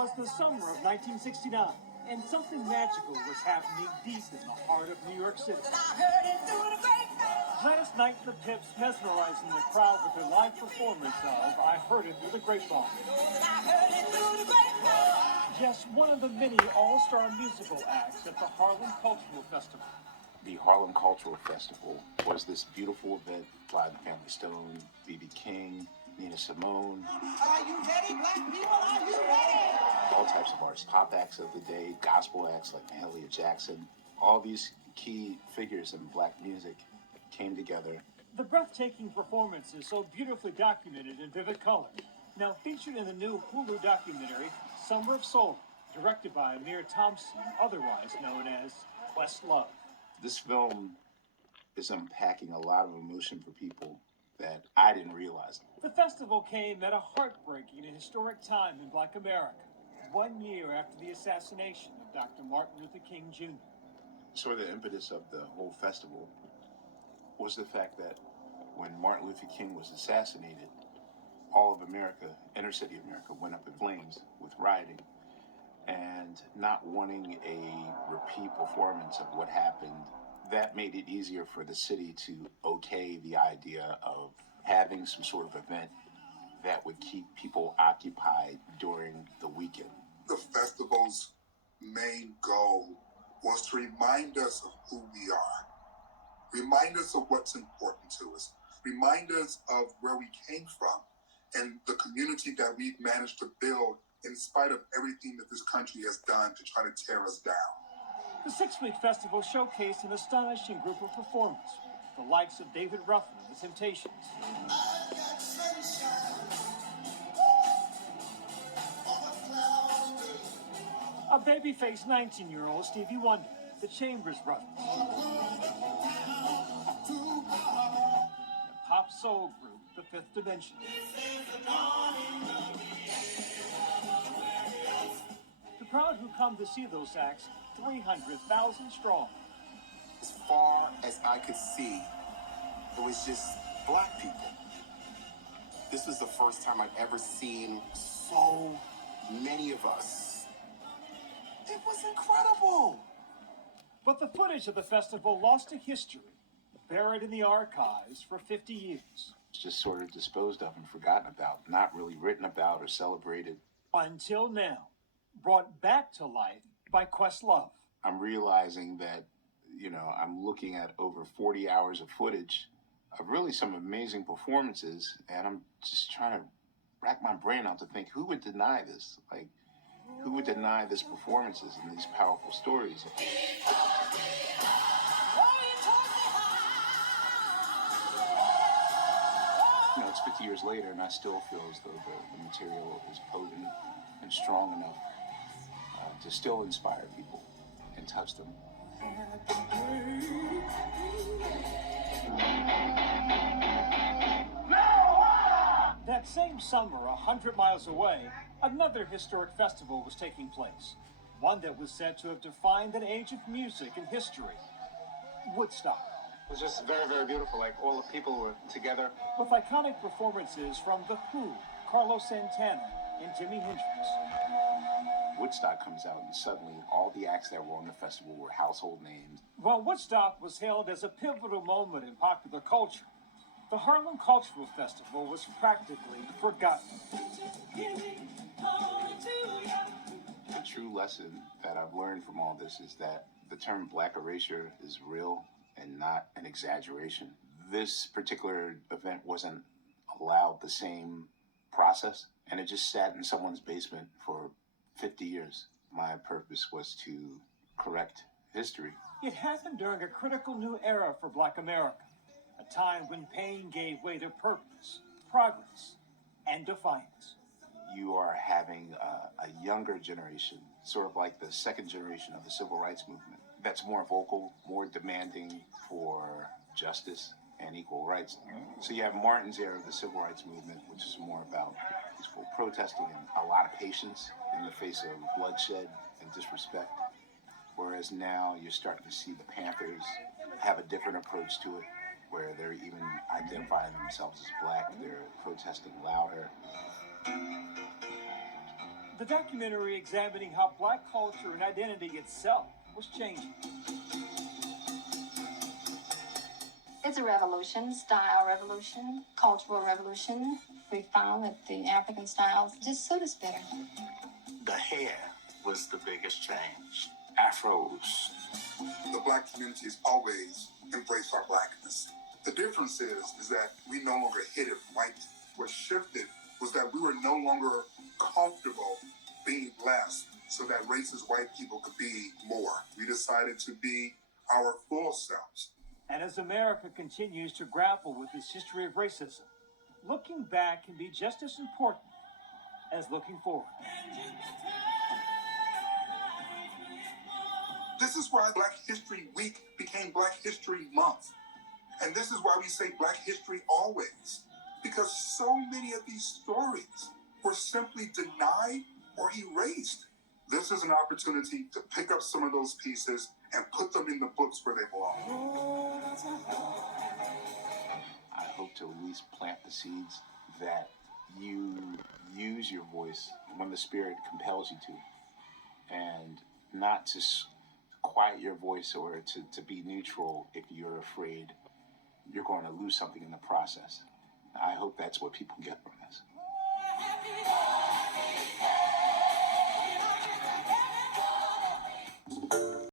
Was the summer of 1969, and something magical was happening deep in the heart of New York City. Last night, the Pips mesmerizing the crowd with their live performance of I Heard It Through the Grapevine. Yes, one of the many all-star musical acts at the Harlem Cultural Festival. The Harlem Cultural Festival was this beautiful event by the Family Stone, B.B. King, Nina Simone. Are you ready, black people? Are you ready? All types of artists, pop acts of the day, gospel acts like Mahalia Jackson. All these key figures in black music came together. The breathtaking performance is so beautifully documented in vivid color. Now featured in the new Hulu documentary, Summer of Soul, directed by Amir Thompson, otherwise known as Questlove. This film is unpacking a lot of emotion for people that I didn't realize. The festival came at a heartbreaking and historic time in Black America, 1 year after the assassination of Dr. Martin Luther King Jr. Sort of the impetus of the whole festival was the fact that when Martin Luther King was assassinated, all of America, inner city America, went up in flames with rioting. And not wanting a repeat performance of what happened, that made it easier for the city to okay the idea of having some sort of event that would keep people occupied during the weekend. The festival's main goal was to remind us of who we are, remind us of what's important to us, remind us of where we came from and the community that we've managed to build in spite of everything that this country has done to try to tear us down. The 6-week festival showcased an astonishing group of performers, the likes of David Ruffin and the Temptations, a baby-faced 19-year-old Stevie Wonder, the Chambers Brothers, and pop soul group The Fifth Dimension. The crowd who come to see those acts, 300,000 strong. As far as I could see, it was just black people. This was the first time I'd ever seen so many of us. It was incredible. But the footage of the festival lost to history, buried in the archives for 50 years. It's just sort of disposed of and forgotten about, not really written about or celebrated. Until now, brought back to life by Questlove. I'm realizing that, I'm looking at over 40 hours of footage of really some amazing performances, and I'm just trying to rack my brain out to think who would deny this? Like, who would deny this performances and these powerful stories? It's 50 years later, and I still feel as though the material is potent and strong enough to still inspire people and touch them. That same summer, 100 miles away, another historic festival was taking place. One that was said to have defined an age of music and history. Woodstock. It was just very, very beautiful. Like, all the people were together. With iconic performances from The Who, Carlos Santana, and Jimi Hendrix. Woodstock comes out, and suddenly all the acts that were on the festival were household names. While Woodstock was hailed as a pivotal moment in popular culture, the Harlem Cultural Festival was practically forgotten. The true lesson that I've learned from all this is that the term black erasure is real and not an exaggeration. This particular event wasn't allowed the same process, and it just sat in someone's basement for 50 years. My purpose was to correct history. It happened during a critical new era for Black America, a time when pain gave way to purpose, progress, and defiance. You are having a younger generation, sort of like the second generation of the civil rights movement, that's more vocal, more demanding for justice and equal rights. So you have Martin's era of the civil rights movement, which is more about peaceful protesting and a lot of patience in the face of bloodshed and disrespect. Whereas now you're starting to see the Panthers have a different approach to it, where they're even identifying themselves as black, they're protesting louder. The documentary examining how black culture and identity itself was changing. It's a revolution, style revolution, cultural revolution. We found that the African styles just suit us better. The hair was the biggest change. Afros. The black community has always embraced our blackness. The difference is that we no longer hid it from white people. What shifted was that we were no longer comfortable being less so that racist white people could be more. We decided to be our full selves. And as America continues to grapple with this history of racism, looking back can be just as important as looking forward. This is why Black History Week became Black History Month. And this is why we say Black History always. Because so many of these stories were simply denied or erased. This is an opportunity to pick up some of those pieces and put them in the books where they belong. I hope to at least plant the seeds that you use your voice when the spirit compels you to, and not to quiet your voice or to be neutral if you're afraid you're going to lose something in the process. I hope that's what people get from this.